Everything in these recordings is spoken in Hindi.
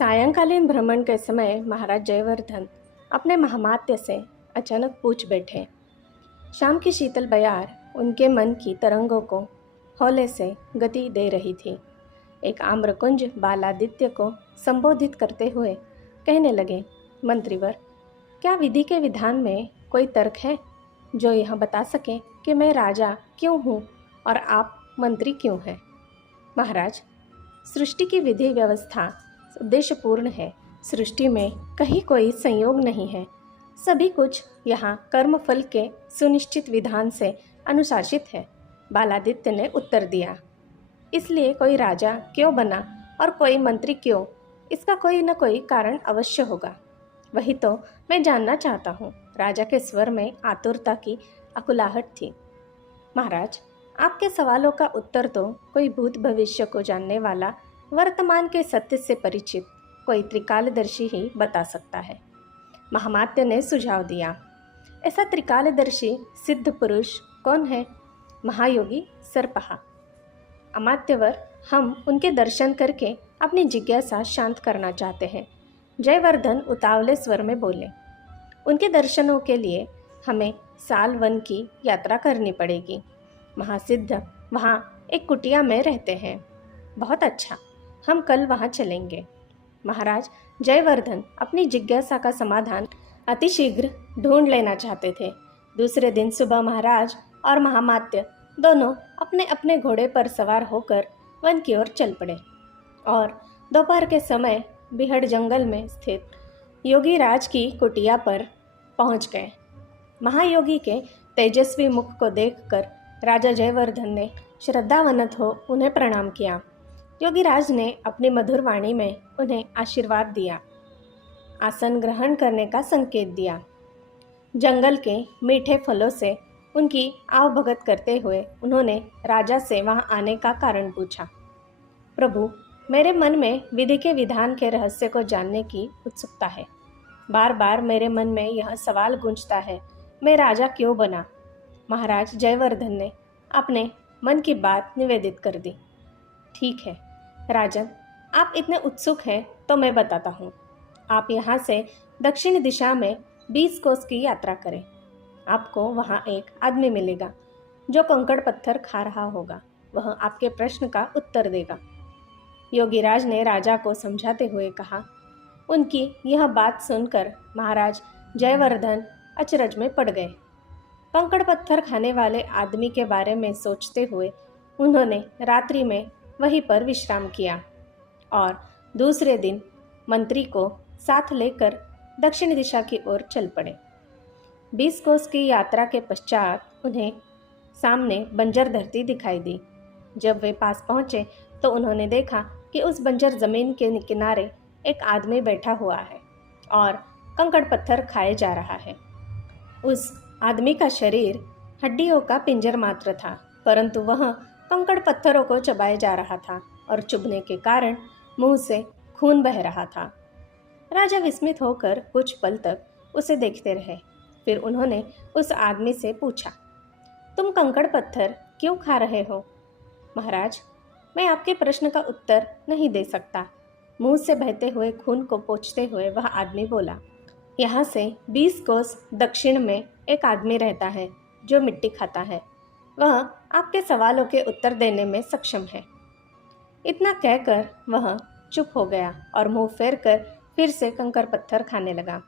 सायंकालीन भ्रमण के समय महाराज जयवर्धन अपने महामात्य से अचानक पूछ बैठे। शाम की शीतल बयार उनके मन की तरंगों को हौले से गति दे रही थी। एक आम्रकुंज बालादित्य को संबोधित करते हुए कहने लगे, मंत्रीवर, क्या विधि के विधान में कोई तर्क है जो यह बता सके कि मैं राजा क्यों हूँ और आप मंत्री क्यों हैं? महाराज, सृष्टि की विधि व्यवस्था उद्देश्यपूर्ण है। सृष्टि में कहीं कोई संयोग नहीं है। सभी कुछ यहाँ कर्म फल के सुनिश्चित विधान से अनुशासित है। बालादित्य ने उत्तर दिया। इसलिए कोई राजा क्यों बना और कोई मंत्री क्यों, इसका कोई न कोई कारण अवश्य होगा। वही तो मैं जानना चाहता हूँ। राजा के स्वर में आतुरता की अकुलाहट थी। महाराज, आपके सवालों का उत्तर तो कोई भूत भविष्य को जानने वाला, वर्तमान के सत्य से परिचित कोई त्रिकालदर्शी ही बता सकता है। महामात्य ने सुझाव दिया। ऐसा त्रिकालदर्शी सिद्ध पुरुष कौन है? महायोगी सर्पहा। अमात्यवर, हम उनके दर्शन करके अपनी जिज्ञासा शांत करना चाहते हैं। जयवर्धन उतावले स्वर में बोले। उनके दर्शनों के लिए हमें साल वन की यात्रा करनी पड़ेगी। महासिद्ध वहाँ एक कुटिया में रहते हैं। बहुत अच्छा, हम कल वहाँ चलेंगे। महाराज जयवर्धन अपनी जिज्ञासा का समाधान अतिशीघ्र ढूंढ लेना चाहते थे। दूसरे दिन सुबह महाराज और महामात्य दोनों अपने अपने घोड़े पर सवार होकर वन की ओर चल पड़े और दोपहर के समय बिहड़ जंगल में स्थित योगी राज की कुटिया पर पहुंच गए। महायोगी के तेजस्वी मुख को देखकर राजा जयवर्धन ने श्रद्धावनत हो उन्हें प्रणाम किया। योगीराज ने अपनी मधुर वाणी में उन्हें आशीर्वाद दिया, आसन ग्रहण करने का संकेत दिया। जंगल के मीठे फलों से उनकी आवभगत करते हुए उन्होंने राजा से वहां आने का कारण पूछा। प्रभु, मेरे मन में विधि के विधान के रहस्य को जानने की उत्सुकता है। बार बार मेरे मन में यह सवाल गूंजता है, मैं राजा क्यों बना? महाराज जयवर्धन ने अपने मन की बात निवेदित कर दी। ठीक है राजन, आप इतने उत्सुक हैं तो मैं बताता हूँ। आप यहाँ से दक्षिण दिशा में 20 कोस की यात्रा करें। आपको वहाँ एक आदमी मिलेगा जो कंकड़ पत्थर खा रहा होगा। वह आपके प्रश्न का उत्तर देगा। योगीराज ने राजा को समझाते हुए कहा। उनकी यह बात सुनकर महाराज जयवर्धन अचरज में पड़ गए। कंकड़ पत्थर खाने वाले आदमी के बारे में सोचते हुए उन्होंने रात्रि में वहीं पर विश्राम किया और दूसरे दिन मंत्री को साथ लेकर दक्षिण दिशा की ओर चल पड़े। 20 कोस की यात्रा के पश्चात उन्हें सामने बंजर धरती दिखाई दी। जब वे पास पहुंचे तो उन्होंने देखा कि उस बंजर जमीन के किनारे एक आदमी बैठा हुआ है और कंकड़ पत्थर खाए जा रहा है। उस आदमी का शरीर हड्डियों का पिंजर मात्र था, परंतु वह कंकड़ पत्थरों को चबाए जा रहा था और चुभने के कारण मुंह से खून बह रहा था। राजा विस्मित होकर कुछ पल तक उसे देखते रहे। फिर उन्होंने उस आदमी से पूछा, तुम कंकड़ पत्थर क्यों खा रहे हो? महाराज, मैं आपके प्रश्न का उत्तर नहीं दे सकता। मुंह से बहते हुए खून को पोंछते हुए वह आदमी बोला। यहाँ से 20 कोस दक्षिण में एक आदमी रहता है जो मिट्टी खाता है। वह आपके सवालों के उत्तर देने में सक्षम है। इतना कहकर वह चुप हो गया और मुंह फेरकर फिर से कंकड़ पत्थर खाने लगा।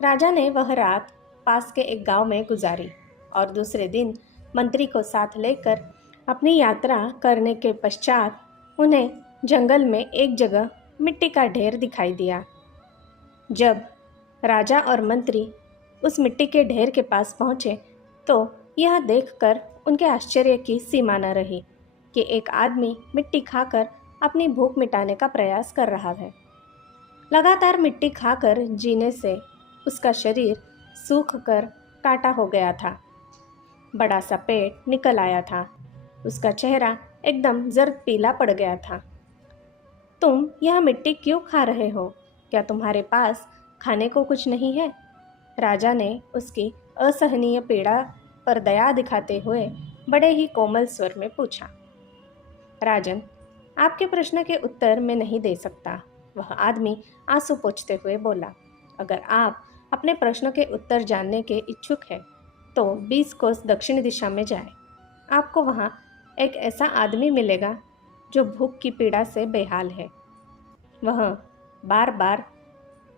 राजा ने वह रात पास के एक गांव में गुजारी और दूसरे दिन मंत्री को साथ लेकर अपनी यात्रा करने के पश्चात उन्हें जंगल में एक जगह मिट्टी का ढेर दिखाई दिया। जब राजा और मंत्री उस मिट्टी के ढेर के पास पहुँचे तो यह देखकर उनके आश्चर्य की सीमा न रही कि एक आदमी मिट्टी खाकर अपनी भूख मिटाने का प्रयास कर रहा है। लगातार मिट्टी खाकर जीने से उसका शरीर सूख कर काटा हो गया था। बड़ा सा पेट निकल आया था। उसका चेहरा एकदम जर्द पीला पड़ गया था। तुम यह मिट्टी क्यों खा रहे हो? क्या तुम्हारे पास खाने को कुछ नहीं है? राजा ने उसकी असहनीय पीड़ा पर दया दिखाते हुए बड़े ही कोमल स्वर में पूछा। राजन, आपके प्रश्न के उत्तर मैं नहीं दे सकता। वह आदमी आंसू पोंछते हुए बोला, अगर आप अपने प्रश्नों के उत्तर जानने के इच्छुक हैं तो 20 कोस दक्षिण दिशा में जाएं। आपको वहाँ एक ऐसा आदमी मिलेगा जो भूख की पीड़ा से बेहाल है। वह बार बार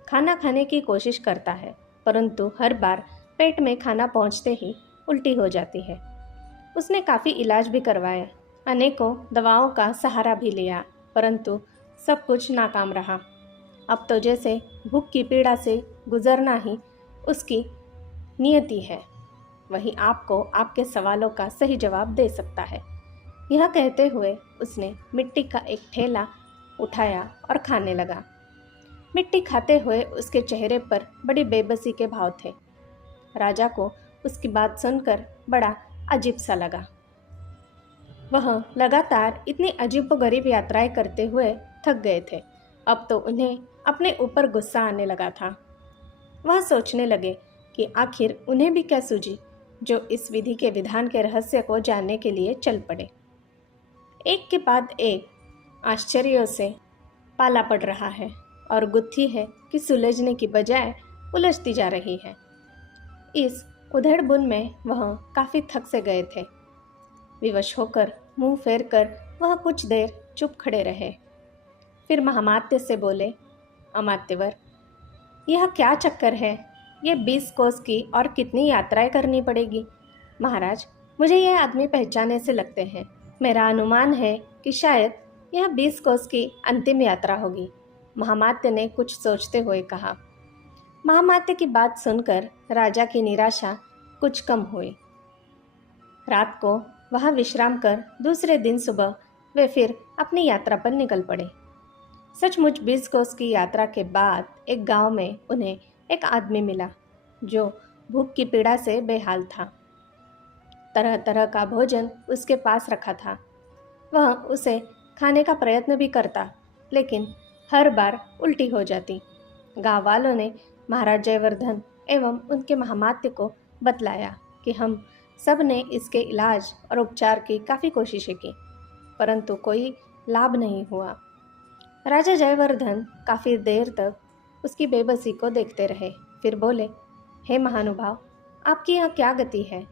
खाना खाने की कोशिश करता है, परंतु हर बार पेट में खाना पहुँचते ही उल्टी हो जाती है। उसने काफ़ी इलाज भी करवाए, अनेकों दवाओं का सहारा भी लिया, परंतु सब कुछ नाकाम रहा। अब तो जैसे भूख की पीड़ा से गुजरना ही उसकी नियति है। वही आपको आपके सवालों का सही जवाब दे सकता है। यह कहते हुए उसने मिट्टी का एक ठेला उठाया और खाने लगा। मिट्टी खाते हुए उसके चेहरे पर बड़ी बेबसी के भाव थे। राजा को उसकी बात सुनकर बड़ा अजीब सा लगा। वह लगातार इतनी अजीबोगरीब यात्राएं करते हुए थक गए थे। अब तो उन्हें अपने ऊपर गुस्सा आने लगा था। वह सोचने लगे कि आखिर उन्हें भी क्या सूझी जो इस विधि के विधान के रहस्य को जानने के लिए चल पड़े। एक के बाद एक आश्चर्यों से पाला पड़ रहा है और गुत्थी है कि सुलझने की बजाय उलझती जा रही है। इस उधेड़-बुन में वह काफ़ी थक से गए थे। विवश होकर मुंह फेर कर वह कुछ देर चुप खड़े रहे। फिर महामात्य से बोले, अमात्यवर, यह क्या चक्कर है? ये 20 कोस की और कितनी यात्राएं करनी पड़ेगी? महाराज, मुझे यह आदमी पहचाने से लगते हैं। मेरा अनुमान है कि शायद यह 20 कोस की अंतिम यात्रा होगी। महामात्य ने कुछ सोचते हुए कहा। महामात्य की बात सुनकर राजा की निराशा कुछ कम हुई। रात को वहाँ विश्राम कर दूसरे दिन सुबह वे फिर अपनी यात्रा पर निकल पड़े। सचमुच 20 कोस की यात्रा के बाद एक गांव में उन्हें एक आदमी मिला जो भूख की पीड़ा से बेहाल था। तरह तरह का भोजन उसके पास रखा था। वह उसे खाने का प्रयत्न भी करता, लेकिन हर बार उल्टी हो जाती। गांव वालों ने महाराज जयवर्धन एवं उनके महामात्य को बतलाया कि हम सब ने इसके इलाज और उपचार की काफ़ी कोशिशें की, परंतु कोई लाभ नहीं हुआ। राजा जयवर्धन काफ़ी देर तक उसकी बेबसी को देखते रहे। फिर बोले, हे महानुभाव, आपकी यहाँ क्या गति है?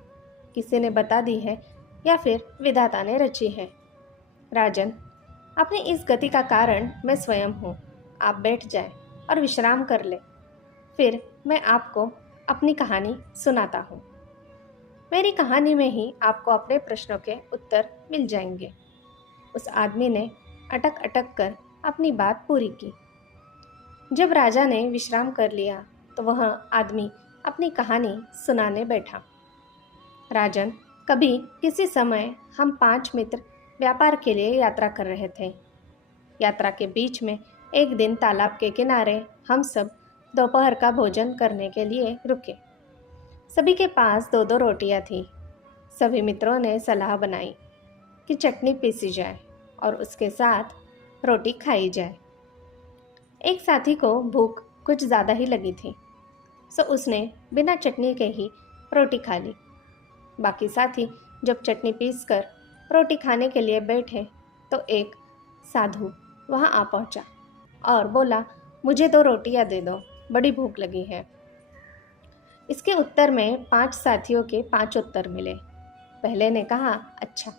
किसी ने बता दी है या फिर विधाता ने रची है? राजन, अपनी इस गति का कारण मैं स्वयं हूँ। आप बैठ जाएं और विश्राम कर ले, फिर मैं आपको अपनी कहानी सुनाता हूँ। मेरी कहानी में ही आपको अपने प्रश्नों के उत्तर मिल जाएंगे। उस आदमी ने अटक अटक कर अपनी बात पूरी की। जब राजा ने विश्राम कर लिया तो वह आदमी अपनी कहानी सुनाने बैठा। राजन, कभी किसी समय हम 5 मित्र व्यापार के लिए यात्रा कर रहे थे। यात्रा के बीच में एक दिन तालाब के किनारे हम सब दोपहर का भोजन करने के लिए रुके। सभी के पास 2-2 रोटियां थीं। सभी मित्रों ने सलाह बनाई कि चटनी पीसी जाए और उसके साथ रोटी खाई जाए। एक साथी को भूख कुछ ज़्यादा ही लगी थी, सो उसने बिना चटनी के ही रोटी खा ली। बाकी साथी जब चटनी पीसकर रोटी खाने के लिए बैठे तो एक साधु वहाँ आ पहुँचा और बोला, मुझे 2 रोटियाँ दे दो, बड़ी भूख लगी है। इसके उत्तर में 5 साथियों के 5 उत्तर मिले। पहले ने कहा, अच्छा,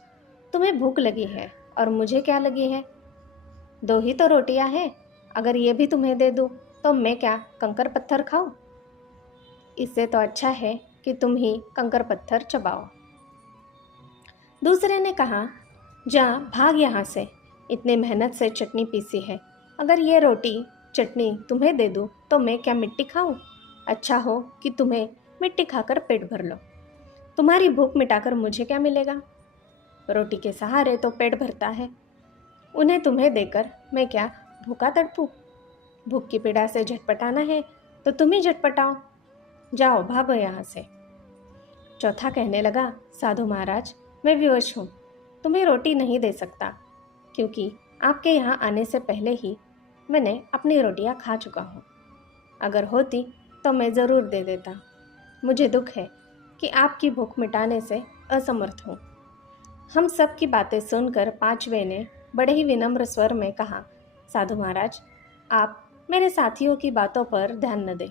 तुम्हें भूख लगी है और मुझे क्या लगी है? 2 ही तो रोटियां हैं, अगर ये भी तुम्हें दे दूँ तो मैं क्या कंकर पत्थर खाऊं? इससे तो अच्छा है कि तुम ही कंकर पत्थर चबाओ। दूसरे ने कहा, जा भाग यहाँ से, इतने मेहनत से चटनी पीसी है, अगर ये रोटी चटनी तुम्हें दे दूँ तो मैं क्या मिट्टी खाऊं? अच्छा हो कि तुम्हें मिट्टी खाकर पेट भर लो। तुम्हारी भूख मिटाकर मुझे क्या मिलेगा? रोटी के सहारे तो पेट भरता है, उन्हें तुम्हें देकर मैं क्या भूखा तड़पूं? भूख की पीड़ा से झटपटाना है तो तुम ही झटपटाओ, जाओ भागो यहाँ से। चौथा कहने लगा, साधु महाराज, मैं विवश हूँ, तुम्हें रोटी नहीं दे सकता, क्योंकि आपके यहाँ आने से पहले ही मैंने अपनी रोटियाँ खा चुका हूँ। अगर होती तो मैं ज़रूर दे देता। मुझे दुख है कि आपकी भूख मिटाने से असमर्थ हूँ। हम सब की बातें सुनकर 5वें ने बड़े ही विनम्र स्वर में कहा, साधु महाराज, आप मेरे साथियों की बातों पर ध्यान न दें।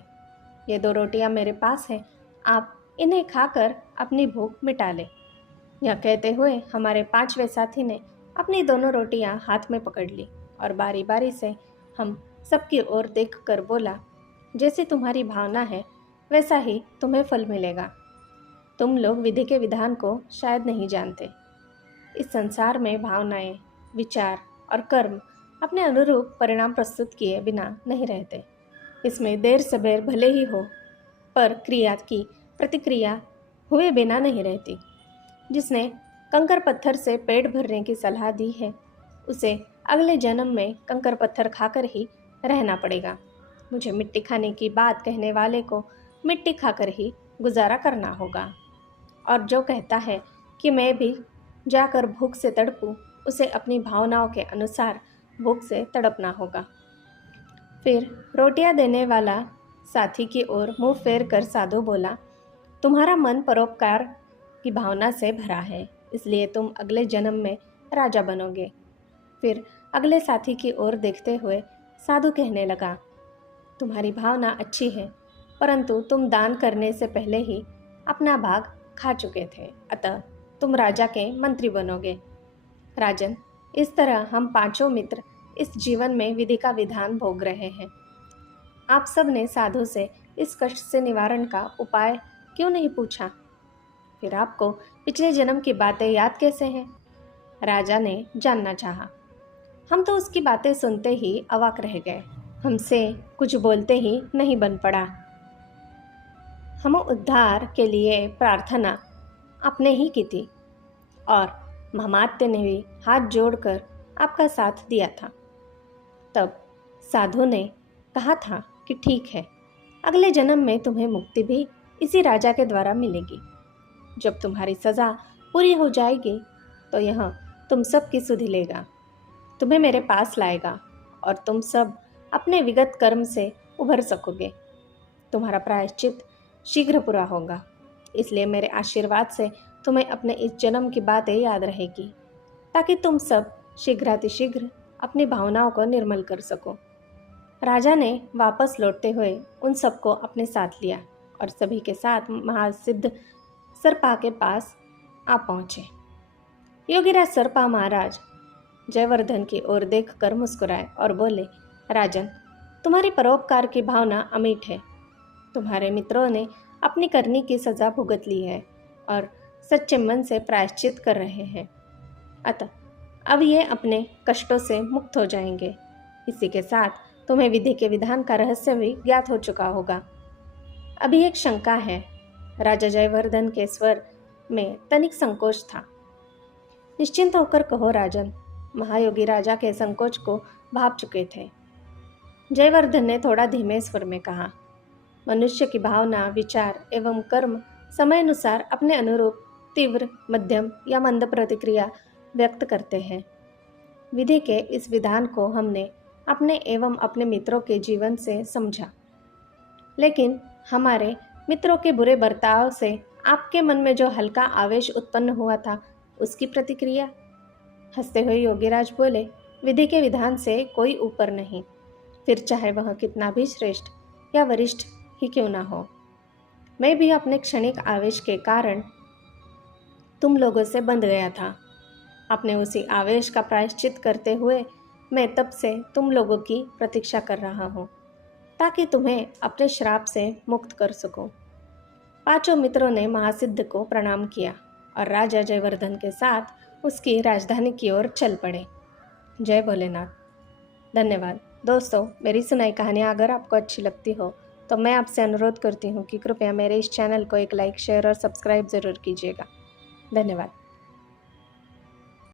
ये 2 रोटियां मेरे पास हैं, आप इन्हें खाकर अपनी भूख मिटा लें। यह कहते हुए हमारे 5वें साथी ने अपनी दोनों रोटियां हाथ में पकड़ ली और बारी बारी से हम सबकी ओर देखकर बोला, जैसी तुम्हारी भावना है वैसा ही तुम्हें फल मिलेगा। तुम लोग विधि के विधान को शायद नहीं जानते। इस संसार में भावनाएं, विचार और कर्म अपने अनुरूप परिणाम प्रस्तुत किए बिना नहीं रहते। इसमें देर सबेर भले ही हो, पर क्रिया की प्रतिक्रिया हुए बिना नहीं रहती। जिसने कंकर पत्थर से पेट भरने की सलाह दी है, उसे अगले जन्म में कंकर पत्थर खाकर ही रहना पड़ेगा। मुझे मिट्टी खाने की बात कहने वाले को मिट्टी खाकर ही गुजारा करना होगा। और जो कहता है कि मैं भी जाकर भूख से तड़पूं, उसे अपनी भावनाओं के अनुसार भूख से तड़पना होगा। फिर रोटियां देने वाला साथी की ओर मुंह फेर कर साधु बोला, तुम्हारा मन परोपकार की भावना से भरा है, इसलिए तुम अगले जन्म में राजा बनोगे। फिर अगले साथी की ओर देखते हुए साधु कहने लगा, तुम्हारी भावना अच्छी है, परंतु तुम दान करने से पहले ही अपना भाग खा चुके थे, अतः तुम राजा के मंत्री बनोगे। राजन, इस तरह हम 5 मित्र इस जीवन में विधि का विधान भोग रहे हैं। आप सब ने साधु से इस कष्ट से निवारण का उपाय क्यों नहीं पूछा? फिर आपको पिछले जन्म की बातें याद कैसे हैं? राजा ने जानना चाहा। हम तो उसकी बातें सुनते ही अवाक रह गए, हमसे कुछ बोलते ही नहीं बन पड़ा। हम उद्धार के लिए प्रार्थना आपने ही की थी और महामात्य ने भी हाथ जोड़कर आपका साथ दिया था। तब साधु ने कहा था कि ठीक है, अगले जन्म में तुम्हें मुक्ति भी इसी राजा के द्वारा मिलेगी। जब तुम्हारी सज़ा पूरी हो जाएगी तो यह तुम सब की सुधि लेगा, तुम्हें मेरे पास लाएगा और तुम सब अपने विगत कर्म से उभर सकोगे। तुम्हारा प्रायश्चित शीघ्र पूरा होगा, इसलिए मेरे आशीर्वाद से तुम्हें अपने इस जन्म की बातें याद रहेगी, ताकि तुम सब शीघ्रातिशीघ्र अपनी भावनाओं को निर्मल कर सको। राजा ने वापस लौटते हुए उन सबको अपने साथ लिया और सभी के साथ महासिद्ध सर्पा के पास आ पहुँचे। योगीराज सर्पा महाराज जयवर्धन की ओर देखकर मुस्कुराए और बोले, राजन, तुम्हारी परोपकार की भावना अमिट है। तुम्हारे मित्रों ने अपनी करनी की सज़ा भुगत ली है और सच्चे मन से प्रायश्चित कर रहे हैं, अतः अब ये अपने कष्टों से मुक्त हो जाएंगे। इसी के साथ तुम्हें विधि के विधान का रहस्य भी ज्ञात हो चुका होगा। अभी एक शंका है। राजा जयवर्धन के स्वर में तनिक संकोच था। निश्चिंत होकर कहो राजन, महायोगी राजा के संकोच को भाप चुके थे। जयवर्धन ने थोड़ा धीमे स्वर में कहा, मनुष्य की भावना, विचार एवं कर्म समयानुसार अपने अनुरूप तीव्र, मध्यम या मंद प्रतिक्रिया व्यक्त करते हैं। विधि के इस विधान को हमने अपने एवं अपने मित्रों के जीवन से समझा, लेकिन हमारे मित्रों के बुरे बर्ताव से आपके मन में जो हल्का आवेश उत्पन्न हुआ था, उसकी प्रतिक्रिया? हंसते हुए योगीराज बोले, विधि के विधान से कोई ऊपर नहीं, फिर चाहे वह कितना भी श्रेष्ठ या वरिष्ठ ही क्यों ना हो। मैं भी अपने क्षणिक आवेश के कारण तुम लोगों से बंध गया था। अपने उसी आवेश का प्रायश्चित करते हुए मैं तब से तुम लोगों की प्रतीक्षा कर रहा हूँ, ताकि तुम्हें अपने श्राप से मुक्त कर सकूं। 5 मित्रों ने महासिद्ध को प्रणाम किया और राजा जयवर्धन के साथ उसकी राजधानी की ओर चल पड़े। जय भोलेनाथ। धन्यवाद दोस्तों। मेरी सुनाई कहानियाँ अगर आपको अच्छी लगती हो तो मैं आपसे अनुरोध करती हूँ कि कृपया मेरे इस चैनल को एक लाइक, शेयर और सब्सक्राइब ज़रूर कीजिएगा। धन्यवाद।